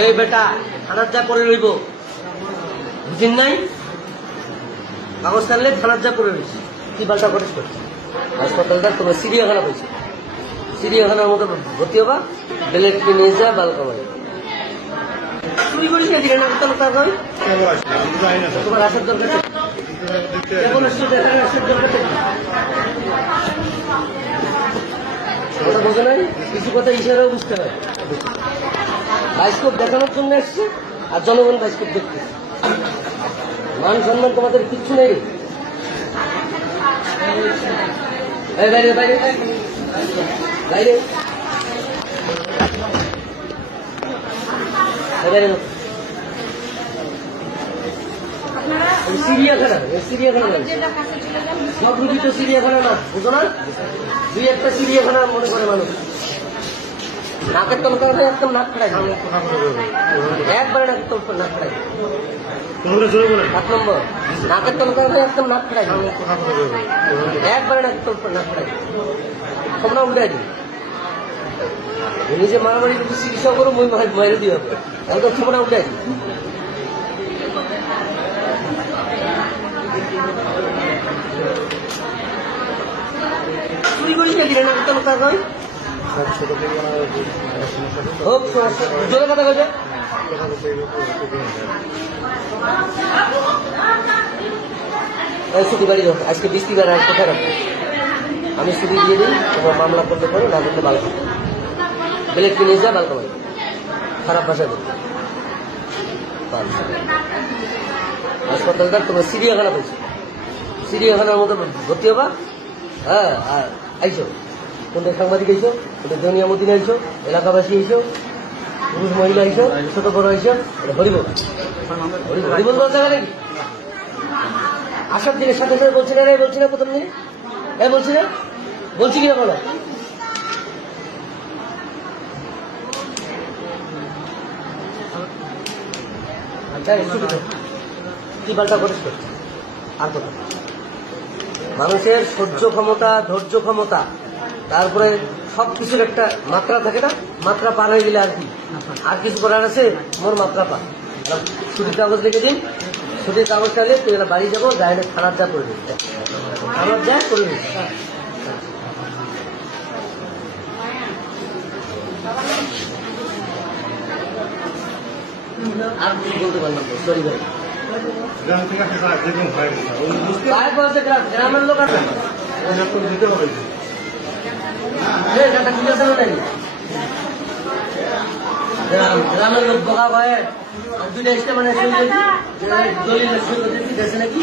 এই বেটা থানার যা পরে রইব বুঝিন নাই কাগজ টানলে থানার যা পরে রয়েছে কি পাল্টা করিস করছে হাসপাতালটা তোমার চিড়িয়াখানা পেয়েছে চিড়িয়াখানার মতো ভর্তি হবা বেলেটকে নিয়ে যা বাল কামাই চুরি করিস না দিলে না তার নয় তোমার আসার দরকার কেমন আসছে দেখার আসার দরকার কথা বোঝে নাই কিছু কথা ইশারাও বুঝতে হয় বায়োস্কোপ দেখানোর জন্য এসছে আর জনগণ বায়োস্কোপ দেখতে মান সম্মান তোমাদের কিচ্ছু নেই বাইরে বাইরে বাইরে বাইরে চিড়িয়াখানা চিড়িয়াখানা সব রুগী তো চিড়িয়াখানা না বুঝো না দুই একটা চিড়িয়াখানা মনে করে মানুষ নাকের তলকার হয়ে একদম নাক খাড়াই একবারে নাকের তলকার নাক খাড়াই 7 নম্বর নাকের তলকার হয়ে একদম নাক খাড়াই একবারে নাকের তলকার নাক খাড়াই তোমরা উল্টাই দিই নিজে মারামারি যদি চিকিৎসা করো মই মাইরে দিয়ে হবে একদম তোমরা উল্টাই দিই চুরি করিস না দিলে নাকের তলকার নয় হোক জোরে কথা কইবে ছুটি বাড়ি আজকে বৃষ্টিবার আর কোথায় রাখবো আমি ছুটি দিয়ে দিই তোমার মামলা করতে পারো না করতে বালকা বেলেটকে নিয়ে যা বালকা বাড়ি খারাপ ভাষা দিই হাসপাতালটা তোমার চিড়িয়াখানা পেয়েছে চিড়িয়াখানার মতো ভর্তি হবা হ্যাঁ আইসো কোনটা সাংবাদিক আইসো কোনটা জনিয়া মদিনা আইসো এলাকাবাসী আইসো পুরুষ মহিলা আইসো ছোট বড় আইসো হরিবল হরিবল বলতে গেলে নাকি আসার দিকে সাথে সাথে বলছি না রে বলছি না প্রথম দিনে বলছি না বলছি কিনা বলো কি পাল্টা করিস আর কথা মানুষের সহ্য ক্ষমতা ধৈর্য ক্ষমতা তারপরে সবকিছুর একটা মাত্রা থাকে না মাত্রা পার হয়ে গেলে আর কিছু করার আছে মোর মাত্রা পা ছুটির কাগজ লিখে দিন ছুটির কাগজ চাইলে তুই বাড়ি যাবো যাই থানার যা করে দিস থানার যা করে দিস আর কিছু বলতে পারলাম সরি ভাই গ্রামের লোক আছে গ্রামের লোক বোকা ভয়ে দুইটা মানে দলিল নাকি